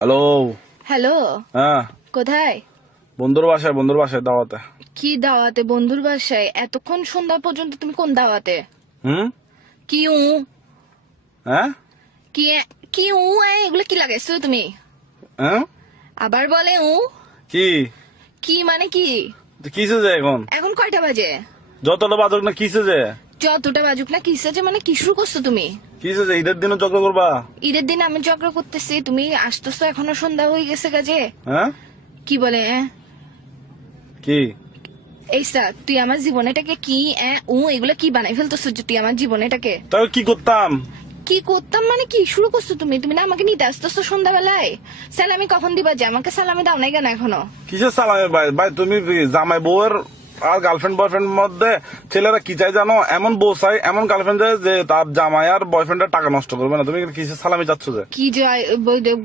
Hello. Hello, হ্যাঁ, কোথায়? বন্ধুর বাসায় দাওয়াতে। কি দাওয়াতে? বন্ধুর বাসায়? এতক্ষণ সন্ধ্যা পর্যন্ত তুমি কোন দাওয়াতে? হুম। কি হ্যাঁ কি কি এগুলো কি লাগাইছো তুমি? হ্যাঁ আবার বলে কি কি মানে কি? কিসে যে এখন এখন কয়টা বাজে? যতটা বাজক না কিসে যে যতটা বাজুক না কিসে মানে কি শুরু করছো তুমি? কিসে যে ঈদের দিনও চক্র করবা? ঈদের দিন আমি ঝগড়া করতেছি, তুমি আসতেছো এখনো সন্ধ্যা হয়ে গেছে কাজে। হ্যাঁ কি বলে কি এইসা তুই আমার জীবনেটাকে কি এগুলো কি বানাই ফেলতেছো যে তুই আমার জীবনেটাকে? তবে কি করতাম? কি করতাম মানে কি শুরু করছো তুমি? তুমি না আমাকে নিতে আসতেছো সন্ধ্যাবেলায়? সালামি কখন দিবা? যে আমাকে সালামি দাও নাই কেন এখনো? কিসের সালামে ভাই? ভাই তুমি জামাই বউয়ের আর গার্লফ্রেন্ড বয়ফ্রেন্ড মধ্যে ছেলেরা কি চাই জানো? এমন বউ চাই, এমন গার্লফ্রেন্ড চাই যে তার জামাই আর বয়ফ্রেন্ডের টাকা নষ্ট করবে না। তুমি কিসের সালামি যাচ্ছ যে? কি যে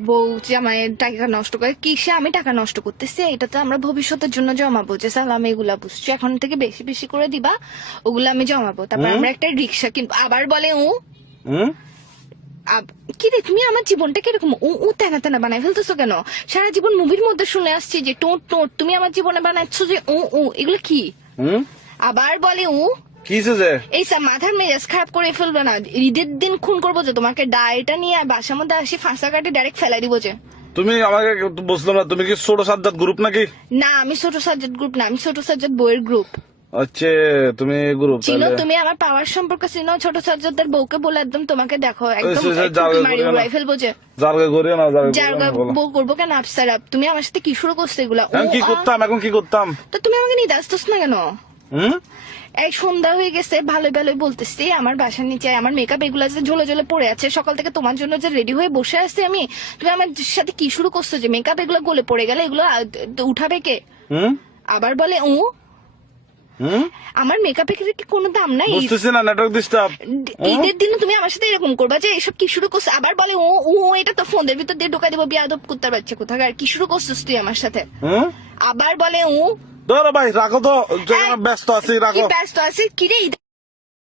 বউ জামাইয়ের টাকা নষ্ট করে? কিসে আমি টাকা নষ্ট করতেছি? এটা তো আমরা ভবিষ্যতের জন্য জমাবো, যে সালামি এগুলা বুঝছো এখন থেকে বেশি বেশি করে দিবা, ওগুলো আমি জমাবো, তারপর আমরা একটা রিক্সা কিনবো। আবার বলে হুম। কি রে তুমি আমার জীবনটা কিরকম তেনা তেনা বানাই ফেলতেছো কেন? সারা জীবন মুভির মধ্যে শুনে আসছি যে টোট টোট, তুমি আমার জীবনে বানাচ্ছ যে এগুলো কি? হুম। আবার বলে কিসে যে? এই সব মাথার মেজাজ খারাপ করে ফেলবে না। ঈদের দিন খুন করবো যে তোমাকে, ডায়েটা নিয়ে বাসার মধ্যে আসি ফাঁসা কাটে ডাইরেক্ট ফেলাই দিব যে। তুমি আমাকে বুঝলাম না, তুমি কি ছোট সাজ্জাদ গ্রুপ নাকি? না, আমি ছোট সাজ্জাদ গ্রুপ না, আমি ছোট সাজ্জাদ বইয়ের গ্রুপ। আচ্ছা, তুমি গ্রুপ চিনো? তুমি আমার পাওয়ার সম্পর্কে চিনো? ছোট সাজ্জাদের বউকে বলে একদম তোমাকে দেখো একদম মারি উড়াই ফেলবো যে। জারগা করিও না, জারগা বউ করবো কেন? আফসারা তুমি আমার সাথে কি শুরু করছো এগুলা? এখন কি করতাম? তো তুমি আমাকে নিতে আসতেছ না কেন? হুম। এই সন্ধ্যা হয়ে গেছে, ভালোই ভালোই বলতেছি, আমার বাসার নিচে আমার মেকআপ এগুলা যে ঝোলে ঝোলে পড়ে আছে, সকাল থেকে তোমার জন্য যে রেডি হয়ে বসে আছি আমি, তুমি আমার সাথে কি শুরু করছো যে মেকআপ এগুলো গলে পড়ে গেলে এগুলো উঠাবে কে? হুম। আবার বলে হুম। আমার মেকআপের কি কোনো দাম নাই? বুঝতেছি না, নেটওয়ার্ক ডিস্টার্ব। ঈদের দিন তুমি আমার সাথে এরকম করবা যে এসব কি শুরু করছো? আবার বলে এটা তো ফোনের ভিতর দিয়ে ঢোকা দিব, বিয়াদব কুত্তার বাচ্চা কোথাকার, কি শুরু করছিস তুই আমার সাথে? হুম। আবার বলে ধরো ভাই, রাখো তো, ব্যস্ত আছি, রাখো। ব্যস্ত আছি কি রে?